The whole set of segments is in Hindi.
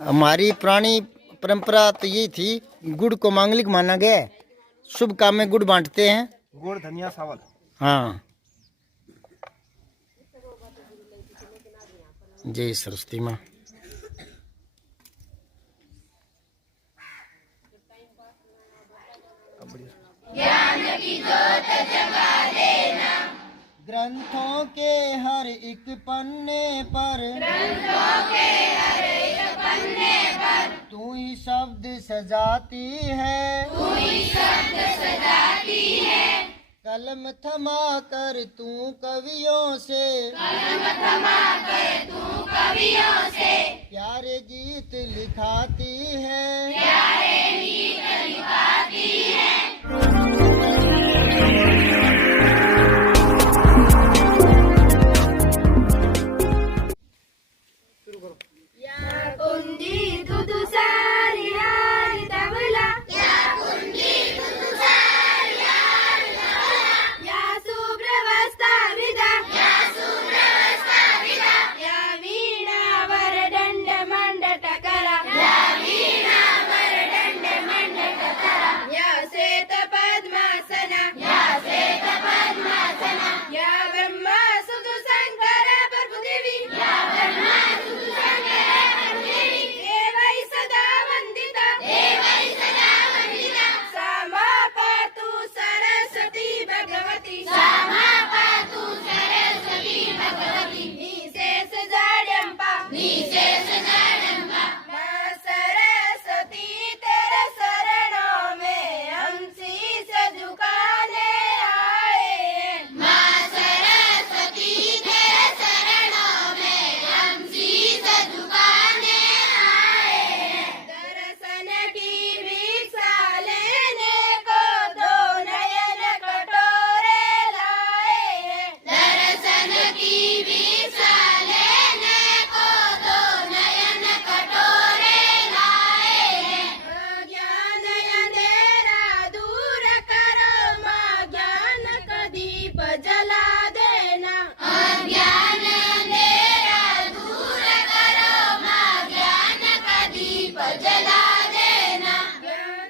हमारी पुरानी परंपरा तो यही थी, गुड़ को मांगलिक माना गया है। शुभ काम में गुड़ बांटते हैं। गुड़ धनिया चावल। हाँ, जय सरस्वती माँ। ज्ञान की ज्योत जगा देना, ग्रंथों के हर एक पन्ने पर, ग्रंथों के हर एक पन्ने पर तू ही शब्द सजाती है, तू ही शब्द सजाती है। कलम थमा कर तू कवियों से, कलम थमा कर तू कवियों से प्यारे गीत लिखाती है, प्यारे गीत लिखाती है। या कुंजी दूध सारी यारी तबला, या कुंजी दूध सारी यारी तबला, या सुप्रवस्था विदा, या सुप्रवस्था विदा, या वीणा वरदंड मंडट करा, या वीणा वरदंड मंडट करा, या श्वेत पद्मासना, या श्वेत पद्मासना, या ब्रह्मा सुदु शंकर प्रभुदेवी, या ब्रह्मा सुदु शंकर प्रभुदेवी, देवै सदा वंदिता, देवै सदा वंदिता, सामा पातु सरस्वती भगवती, सामा पातु सरस्वती भगवती, निशेष जाड्यंपा, निशेष जाड्यंपा। माँ सरस्वती तेरे शरणों में हम शीश झुकाने आए हैं, माँ सरस्वती तेरे शरणों में हम शीश झुकाने आए हैं। दर्शन की भिक्षा लेने को दो नयन कटोरे लाए हैं, दर्शन की भिक्षा लेने को दो नयन कटोरे लाए हैं। अज्ञान अंधेरा दूर करो माँ, ज्ञान का दीप जला देना, अज्ञान अंधेरा दूर करो माँ, ज्ञान का दीप जला देना।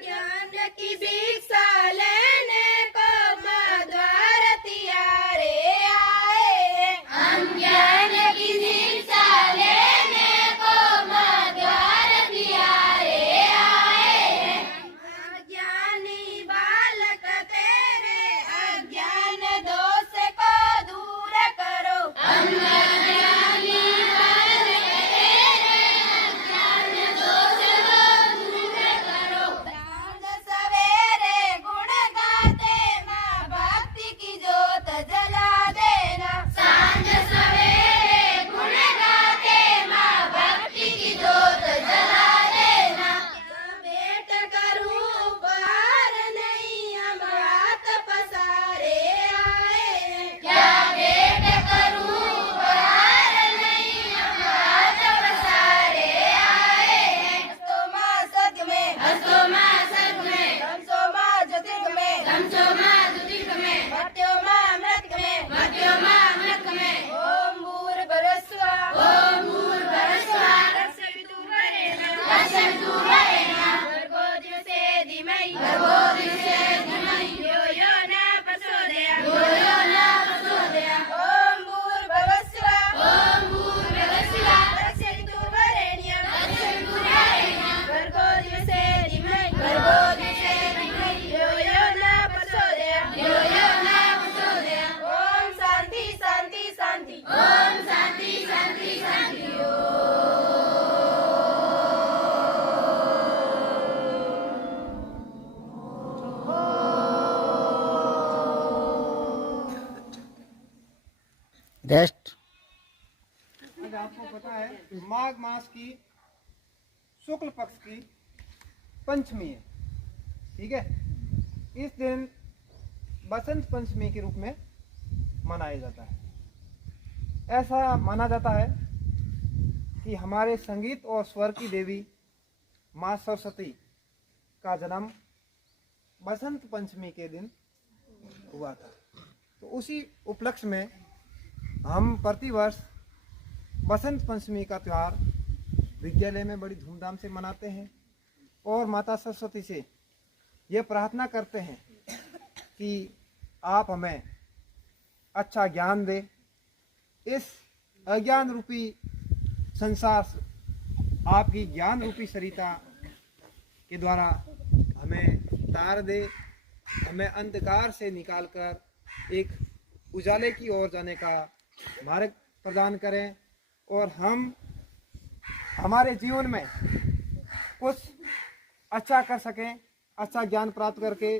ज्ञान की भिक्षा लेने को माँ द्वार तियारे आए हैं, हम ज्ञान की भिक्षा लेने को माँ द्वार तियारे आए हैं। अज्ञानी बालक तेरे अज्ञान दोष को दूर करो, हम अज्ञानी बालक तेरे अज्ञान दोष को दूर करो। सांझ सवेरे गुण गाते माँ भक्ति की जोत जला देना, सांझ सवेरे गुण गाते माँ भक्ति की जोत जला देना। भेंट करूं उपहार नहीं हम हाथ पसारे आए हैं, क्या भेंट करूं उपहार नहीं हम हाथ पसारे आए हैं। हंसो माँ सग में, हंसो माँ सग में, हंसो माँ ज्योतिर्ग में, हंसो माँ ज्योतिर्ग में, मत्यो माँ अमृत में, मत्यो माँ अमृत में। ओम भूर्भुवस्सुः, ओम भूर्भुवस्सुः, तत्सवितुर्वरेण्यं, तत्सवितुर्वरेण्यं, भर्गो दिवसे धीमहि, भर्गो दिवसे धीमहि, धियो यो न प्रचोदयात्, धियो यो न प्रचोदयात्। ओम भूर्भुवस्सुः, ओम भूर्भुवस्सुः, तत्सवितुर्वरेण्यं, तत्सवितुर्वरेण्यं, भर्गो दिवसे धीमहि, भर्गो दिवसे धीमहि, धियो यो न प्रचोदयात्, धियो यो न प्रचोदयात्। ओम शांति शांति शांति, ओम शांति शांति शांति। रेस्ट। आज आपको पता है माघ मास की शुक्ल पक्ष की पंचमी है, ठीक है। इस दिन बसंत पंचमी के रूप में मनाया जाता है। ऐसा माना जाता है कि हमारे संगीत और स्वर की देवी माँ सरस्वती का जन्म बसंत पंचमी के दिन हुआ था। तो उसी उपलक्ष्य में हम प्रतिवर्ष बसंत पंचमी का त्यौहार विद्यालय में बड़ी धूमधाम से मनाते हैं और माता सरस्वती से ये प्रार्थना करते हैं कि आप हमें अच्छा ज्ञान दे, इस अज्ञान रूपी संसार से आपकी ज्ञान रूपी सरिता के द्वारा हमें तार दे, हमें अंधकार से निकालकर एक उजाले की ओर जाने का मार्ग प्रदान करें और हम हमारे जीवन में कुछ अच्छा कर सकें, अच्छा ज्ञान प्राप्त करके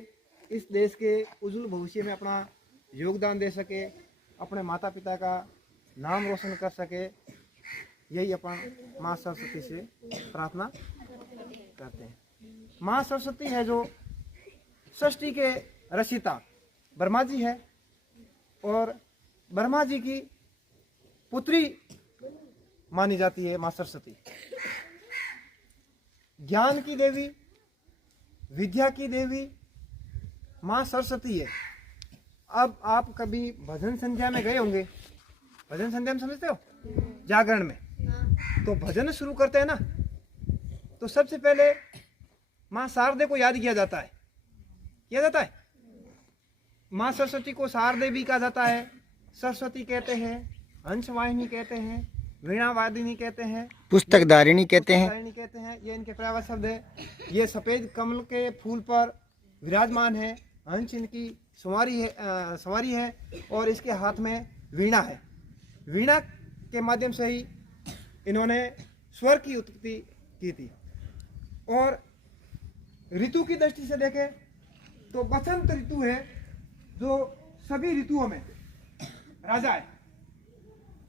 इस देश के उज्जवल भविष्य में अपना योगदान दे सके, अपने माता पिता का नाम रोशन कर सके। यही अपन माँ सरस्वती से प्रार्थना करते हैं। माँ सरस्वती है जो सृष्टि के रचिता ब्रह्मा जी है और ब्रह्मा जी की पुत्री मानी जाती है माँ सरस्वती। ज्ञान की देवी, विद्या की देवी माँ सरस्वती है। अब आप कभी भजन संध्या में गए होंगे, भजन संध्या में समझते हो, जागरण में तो भजन शुरू करते हैं ना, तो सबसे पहले माँ शारदे को याद किया जाता है। किया जाता है। माँ सरस्वती को शारदे भी कहा जाता है, सरस्वती कहते हैं, हंसवाहिनी कहते हैं, वीणा वादिनी कहते हैं, पुस्तक धारिणी कहते हैं। धारिणी कहते हैं। ये इनके पर्यायवाची शब्द है। ये सफेद कमल के फूल पर विराजमान है, हंस इनकी सवारी है और इसके हाथ में वीणा है। वीणा के माध्यम से ही इन्होंने स्वर की उत्पत्ति की थी। और ऋतु की दृष्टि से देखें तो बसंत ऋतु है जो सभी ऋतुओं में राजा है।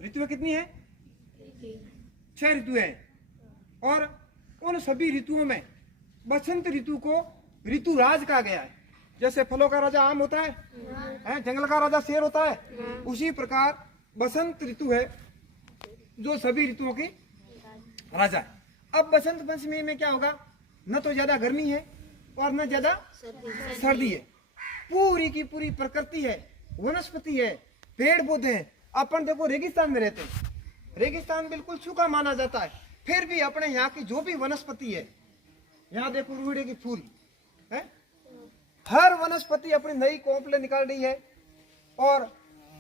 ऋतुएं कितनी है? 6 ऋतुएं हैं और उन सभी ऋतुओं में बसंत ऋतु को ऋतुराज कहा गया है। जैसे फलों का राजा आम होता है, जंगल का राजा शेर होता है, उसी प्रकार बसंत ऋतु है जो सभी ऋतुओं की राजा है। अब बसंत पंचमी में क्या होगा? न तो ज्यादा गर्मी है और न ज्यादा सर्दी है। पूरी की पूरी प्रकृति है, वनस्पति है, पेड़ पौधे हैं। अपन देखो रेगिस्तान में रहते हैं, रेगिस्तान बिल्कुल सूखा माना जाता है, फिर भी अपने यहाँ की जो भी वनस्पति है, यहाँ देखो रूड़े की फूल है, हर वनस्पति अपनी नई कोंपले निकाल रही है। और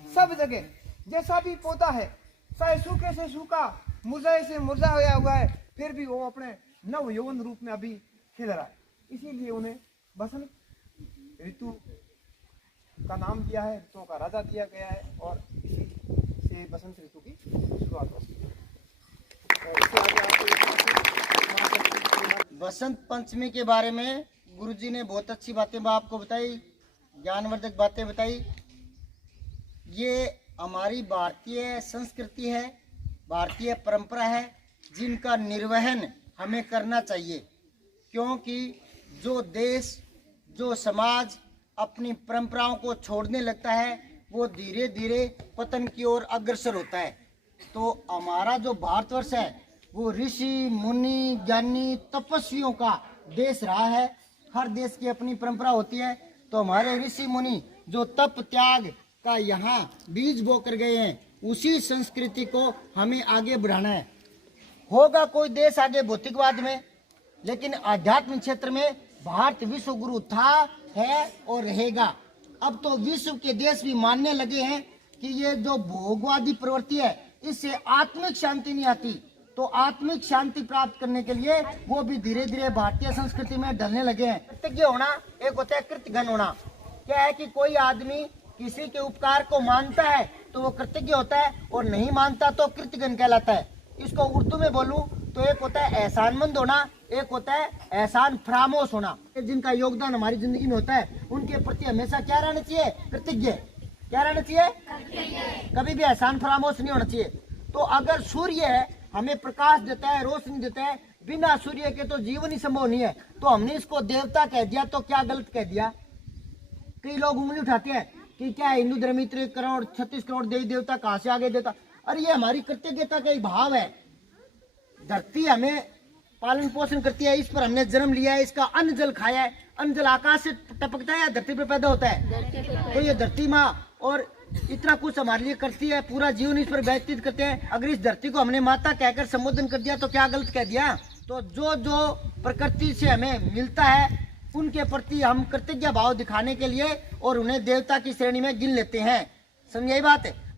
सब जगह जैसा भी पौधा है, चाहे सूखे से सूखा, मुरझाए से मुरझाया हुआ है, फिर भी वो अपने नव यौवन रूप में अभी खिल रहा है। इसीलिए उन्हें बसंत ऋतु का नाम दिया है, ऋतुओं का राजा दिया गया है और इसी से बसंत ऋतु की शुरुआत होती है। बसंत पंचमी के बारे में गुरुजी ने बहुत अच्छी बातें आपको बताई, ज्ञानवर्धक बातें बताई। ये हमारी भारतीय संस्कृति है, भारतीय परंपरा है, जिनका निर्वहन हमें करना चाहिए। क्योंकि जो देश, जो समाज अपनी परंपराओं को छोड़ने लगता है, वो धीरे धीरे पतन की ओर अग्रसर होता है। तो हमारा जो भारतवर्ष है वो ऋषि मुनि ज्ञानी तपस्वियों का देश रहा है। हर देश की अपनी परंपरा होती है। तो हमारे ऋषि मुनि जो तप त्याग का यहाँ बीज बोकर गए हैं, उसी संस्कृति को हमें आगे बढ़ाना है। होगा कोई देश आगे भौतिकवाद में, लेकिन आध्यात्मिक क्षेत्र में भारत विश्व गुरु था, है और रहेगा। अब तो विश्व के देश भी मानने लगे हैं कि ये जो भोगवादी प्रवृत्ति है, इससे आत्मिक शांति नहीं आती। तो आत्मिक शांति प्राप्त करने के लिए वो भी धीरे धीरे भारतीय संस्कृति में ढलने लगे हैं। कृतज्ञ होना एक होता है, कृतघ्न होना क्या है कि कोई आदमी किसी के उपकार को मानता है तो वो कृतज्ञ होता है, और नहीं मानता तो कृतघ्न कहलाता है। इसको उर्दू में बोलूं तो एक होता है एहसानमंद होना, एक होता है एहसान फरामोश होना। जिनका योगदान हमारी जिंदगी में होता है उनके प्रति हमेशा क्या रहना चाहिए? कृतज्ञ। क्या रहना चाहिए? कभी भी एहसान फरामोश नहीं होना चाहिए। तो अगर सूर्य है, हमें प्रकाश देता है, रोशनी देता है, बिना सूर्य के तो जीवन ही संभव नहीं है, तो हमने इसको देवता कह दिया तो क्या गलत कह दिया? कई लोग उंगली उठाते हैं कि क्या हिंदू धर्म में 3 करोड़ 36 करोड़ देवी देवता कहाँ से आगे देता? अरे ये हमारी कृतज्ञता का ही भाव है। धरती हमें पालन पोषण करती है, इस पर हमने जन्म लिया है, इसका अन्न जल खाया है। अन्न जल आकाश से टपकता है या धरती पर पैदा होता है? तो ये धरती माँ और इतना कुछ हमारे लिए करती है, पूरा जीवन इस पर व्यतीत करते हैं। अगर इस धरती को हमने माता कहकर संबोधन कर दिया तो क्या गलत कह दिया? तो जो जो प्रकृति से हमें मिलता है उनके प्रति हम कृतज्ञ भाव दिखाने के लिए और उन्हें देवता की श्रेणी में गिन लेते हैं। समझ यही बात है।